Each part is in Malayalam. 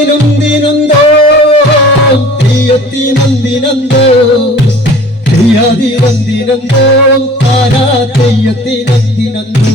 തെയ്യാതിരുന്തിനന്തോ തെയ്യത്തിനന്തിനന്തോ തെയ്യാതിരന്തിനന്തോ താരാ തെയ്യത്തിനന്തിനന്തോ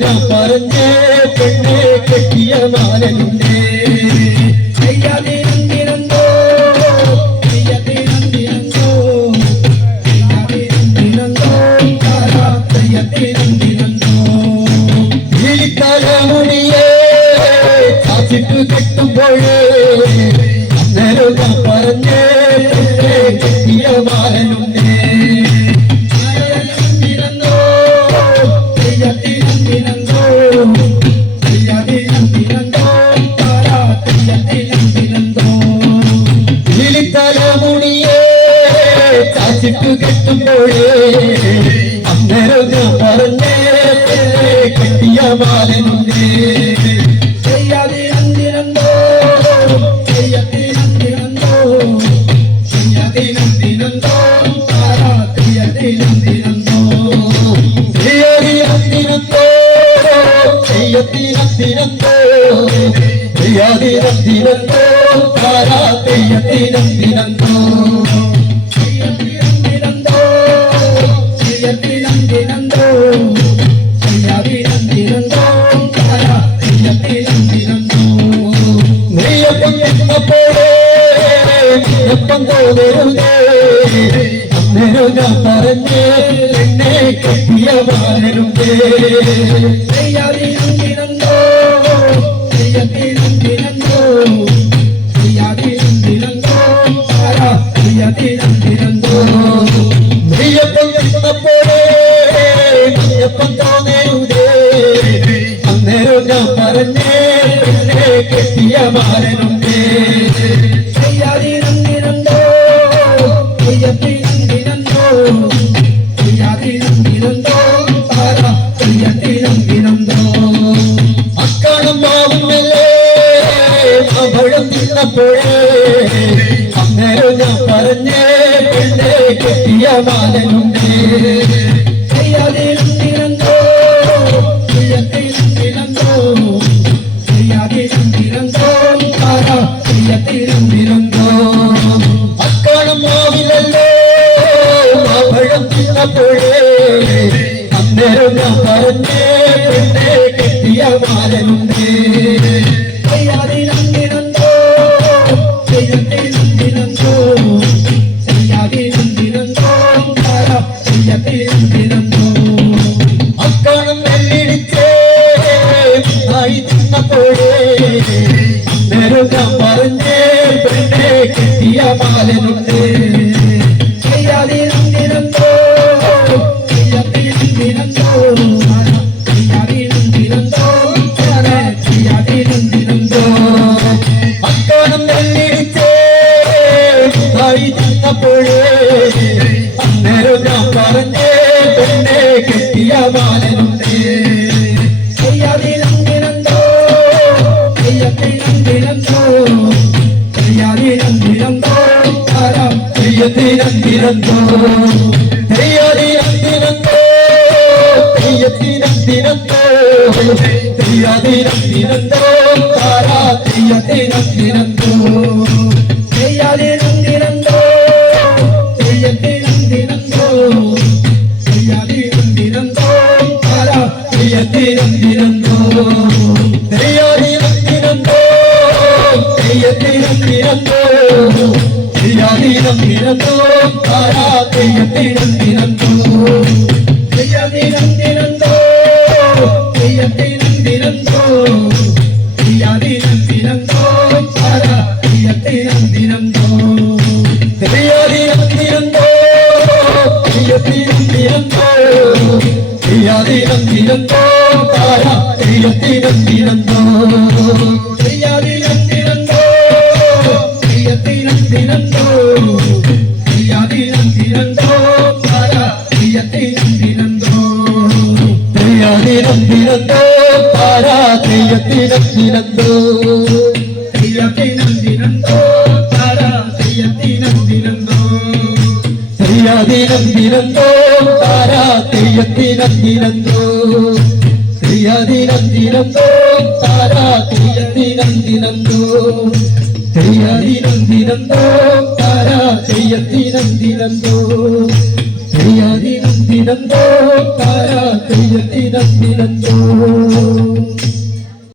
ഞാൻ പറഞ്ഞേ പെണ്ണെ കെട്ടിയ ചാച്ചിട്ട് കെട്ടുമ്പോഴേ പറഞ്ഞേ കെട്ടുമ്പോഴേ അന്നേരം ഞാൻ പറഞ്ഞേ കെട്ടിയ മാരനുണ്ടേ ിരന്തോ തെയ്യത്തിരത്തിരന്തോ തെയ്യാതിരത്തിരന്തോ താരാ തെയ്യത്തിരത്തിരന്തോ തിന്നപ്പോഴേ നെയ്യപ്പം തോന്നരുതേ പറഞ്ഞേ എന്നെ കെട്ടിയ ഞാൻ പറഞ്ഞേ കെട്ടിയ മാനരുണ്ടേ അന്നേരം ഞാൻ പറഞ്ഞേ പെണ്ണെ കെട്ടിയ മാനനുണ്ടേ അക്കാണം തിന്നപ്പോഴേ അന്നേരം ഞാൻ പറഞ്ഞേ പിന്നെ കെട്ടിയ മാനനുണ്ടേ അക്കാണം നെല്ലിടിച്ചേ ആയി തിന്നപ്പോഴേ അന്നേരം ഞാൻ പറഞ്ഞേ പെണ്ണെ കെട്ടിയ മാനനുണ്ടേ ആയി തിന്നപ്പോഴേ അന്നേരം ഞാൻ പറഞ്ഞേ പെണ്ണെ കെട്ടിയ മാനനുണ്ടേ തെയ്യത്തിനന്തിരന്തോ തെയ്യാതിരന്തിരന്തോ തെയ്യത്തിനന്തിരന്തോ തെയ്യാതിരന്തിരന്തോ താരാ തെയ്യത്തിനന്തിരന്തോ തെയ്യത്തിനന്തിരന്തോ തെയ്യാതിരന്തിരന്തോ തെയ്യത്തിനം തിരന്തോ തെയ്യാതിനം തിരന്തോ താരാ തെയ്യത്തിനം തിരന്തോ തെയ്യാതിനം തിരന്തോ തെയ്യത്തിനം താരാ തെയ്യത്തിനം തിരന്തോ തെയ്യാതിനം തിരന്തോ തെയ്യത്തിനം തിരന്തോ തെയ്യാതിനം തിരന്തോ താരാ തെയ്യത്തിനം തിരന്തോ തെയ്യാതിനം തിരന്തോ താരാ തെയ്യത്തിനം തിരന്തോ തെയ്യത്തിനം തിരന്തോ താരാ തെയ്യത്തിനം തിരന്തോ തെയ്യാതിനം തിരന്തോ താരാ തെയ്യത്തിനം തിരന്തോ തെയ്യാതിനം തിരന്തോ താരാ തെയ്യത്തിനം തിരന്തോ തെയ്യാതിനം തിരന്തോ താരാ തെയ്യത്തിനം തിരന്തോ തെയ്യാതിനം തിരന്തോ താരാ തെയ്യത്തിനം തിരന്തോ